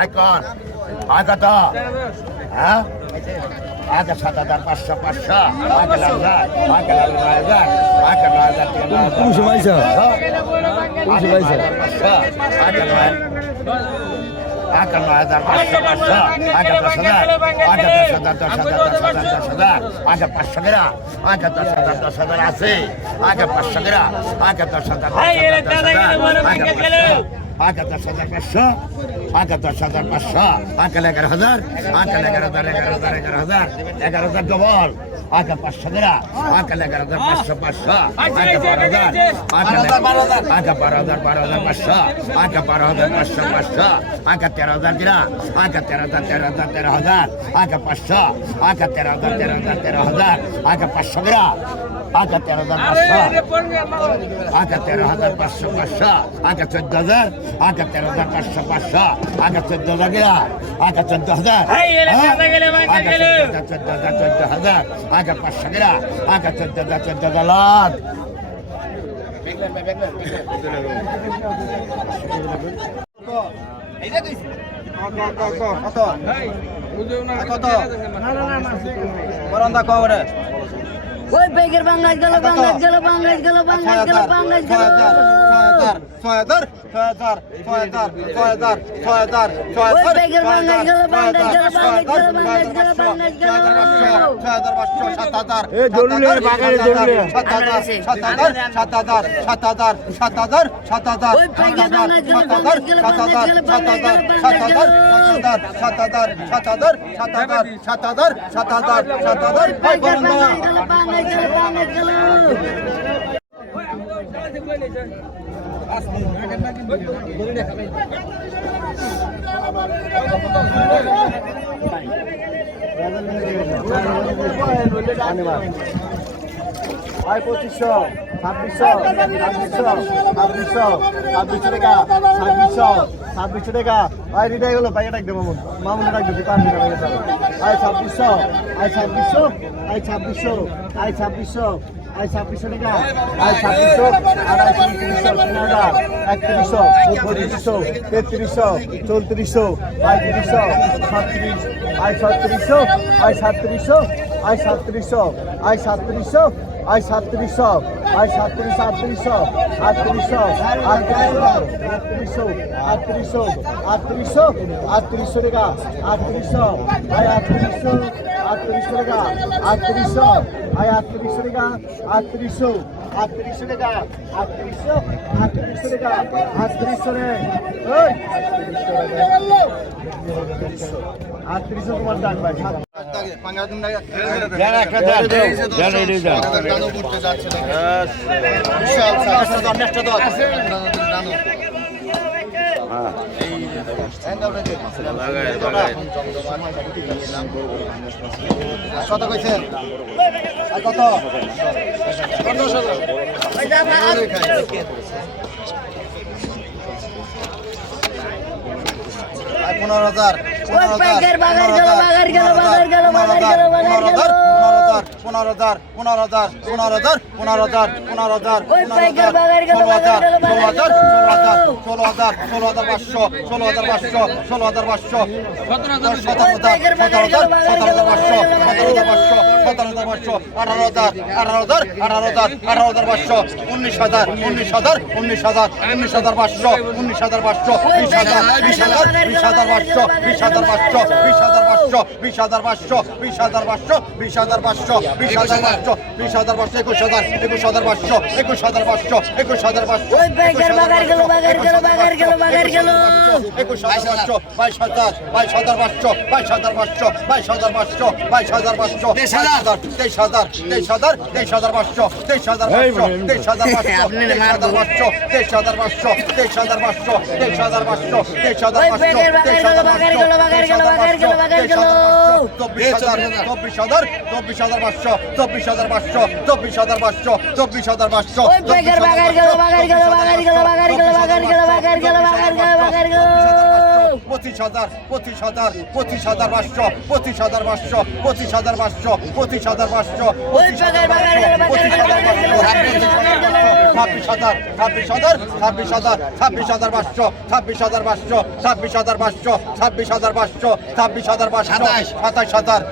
icon আয় কত হ্যাঁ আগে 7,500 500 আগে 1,000 আগে 9,000 আগে 9,000 পুরুষ মাইসা পুরুষ মাইসা আগে 9,500 500 আগে 10,000 আগে 10,000 আগে 500 গ্রা আগে 10,000 আছে আগে 500 গ্রা আগে 10,000 আগে 10,500 আগে 10,500 আগে 11,000 আগে 11,000 11,000 ডবল আগে 500 গ্রা আগে 11,500 500 আগে 12,000 আগে 12,500 আগে 12,500 500 আগে 13,000 গ্রা আগে 13,000 আগে 500 আগে 13,000 আগে 500 গ্রা আগে 13,500 আগে 13,500 আগে 14,000 আগে 13,500 আগে 14,000 গ্রা আগে 14,000 আগে 14,000 আগে 500 গ্রা আগে 14,000 লাখ ওই বেগের বাংলাদেশ গেল বাংলাদেশ গেল বাংলাদেশ গেল বাংলাদেশ গেল বাংলাদেশ গেল 6,000 ওই বেগের বাংলাদেশ গেল বাংলাদেশ গেল বাংলাদেশ গেল বাংলাদেশ গেল বাংলাদেশ গেল 7,000 এই জরুলের বাগানে জরুলে 7,000 ওই বেগের বাংলাদেশ গেল বাংলাদেশ গেল বাংলাদেশ গেল বাংলাদেশ গেল আয় 2500 2600 টাকা আয় রিটাই গেল ভাই ডাক দে মামুন ডাক দিতে পারবি না আয় 2600 আয় 2600 আয় 2600 আয় 2600 আয় 2600 টাকা আয় 2600 আর আয় 3300 3100 3200 3300 3400 আয় 3700 আয় 3700 আয় 3700 আয় 3700 আয় 3700 আয় 3700 3800 টাকা 3800 আয় 3800 টাকা 3800 আয় 3800 টাকা 3800 টাকা 3800 টাকা 3800 রে ওই 3800 তোমার ডাক ভাই কত কইছেন কত 15,000 ওই বেগের বাগার গেল বাগার গেল বাগার গেল বাগার গেল বাগার গেল 15,000 ওই বেগের বাগার গেল বাগার গেল বাগার গেল 16,500 ওই বেগের বাগার গেল বাগার গেল বাগার গেল বাগার গেল 22,500 22,500 22,500 22,500 22,500 23,500 ওই বেগের বাগার গেল বাগার গেল বাগার গেল বাগার গেল বাগার গেল 24,500 ওই বেগের বাগার গেল বাগার গেল বাগার গেল বাগার গেল বাগার গেল বাগার গেল বাগার গেল বাগার গেল 25,000 25,000 25,000 500 25,000 500 25,000 500 25,000 500 25,000 26,000 26,000 26,000 26,000 500 26,000 500 26,000 500 26,000 500 26,000 500 27,000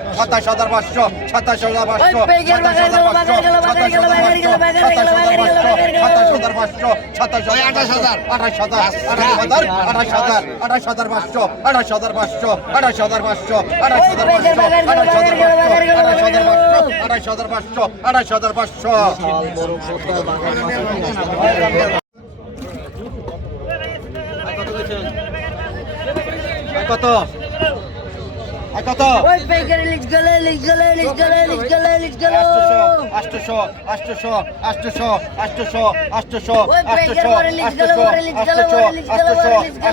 27,000 500 27,000 500 কত কত ওই বেকারে লিখ গলে লিখ গলে লিখ গলে লিখ গলে লিখ গলে 800 800 800 800 800 ওই বেকার করে লিখ গলে করে লিখ গলে করে লিখ গলে করে লিখ গলে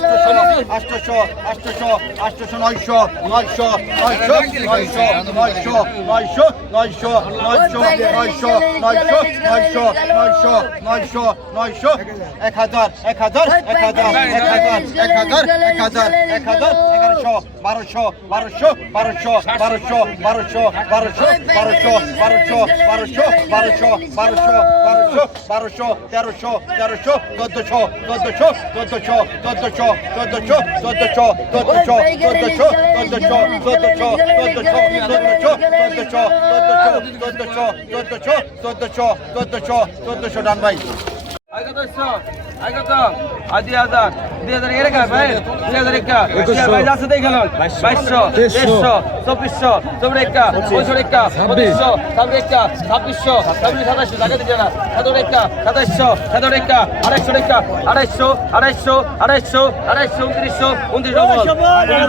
1400 ডান ভাই আগত 2,000 2,000 এর কা ভাই 2,000 একা ভাই যাচ্ছে দেই গেল 2200 2300 2400 24 25 একা 2500 26 2600 27 টাকা দিতে না 27 একা 2700 27 একা 250 একা 250 250 250 250 2900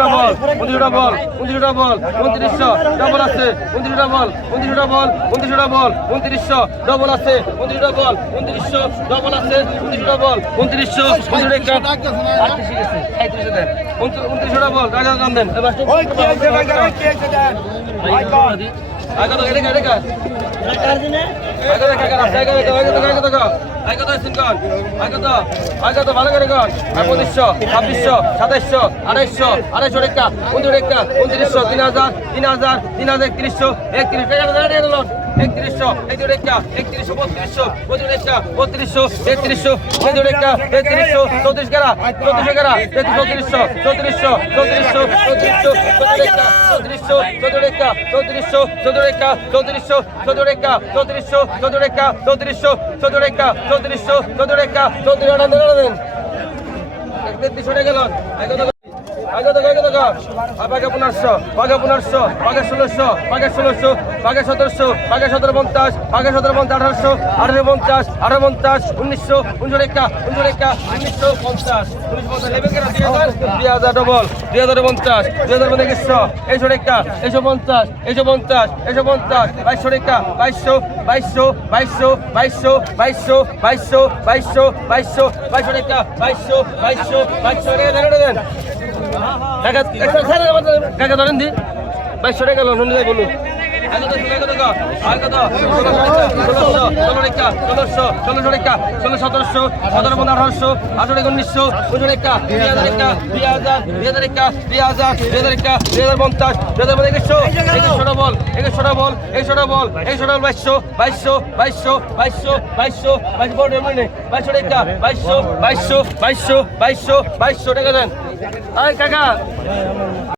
ডবল 29 ডবল 29 ডবল 2900 ডবল আছে 29 ডবল 29 ডবল 29 ডবল 2900 ডবল আছে 29 ডবল 2900 ডবল আছে 29 ডবল 2900 29 একা 38 গেছে 35 দেন 29 ডবল টাকা দাম দেন ওই কি আছে ভাই কি আছে দেন ভাই কর আগত এটা এটা আগত ভালো করে কর 2500 2600 2700 2800 2800 টাকা 29 3000 3000 3100 31 টাকা দাঁড়িয়ে গেল 3100 টাকা 3100 3200 3200 3100 টাকা 3100 34 টাকা 34 টাকা 3400 3400 3400 টাকা 3400 টাকা 3400 টাকা 3400 টাকা 3400 টাকা 3400 টাকা 3300 টাকা গেল আগত পাগে 1500 পাগে 1600 পাগে 1750 পাগে 1750 1850 1850 1900 টাকা 1950 লেবে কেন 2000 ডবল 2050 2100 100 টাকা 150 150 150 2200 টাকা 2200 টাকা 2200 দেন টাকা ধরেন দি 2200 টাকা লোন নিয়ে বলুন আগত 16 টাকা 1700 টাকা 1700 1800 1900 টাকা 2000 টাকা 2000 টাকা 2050 2100 ডবল 2100 ডবল 2200 টাকা দেন আয় কাকা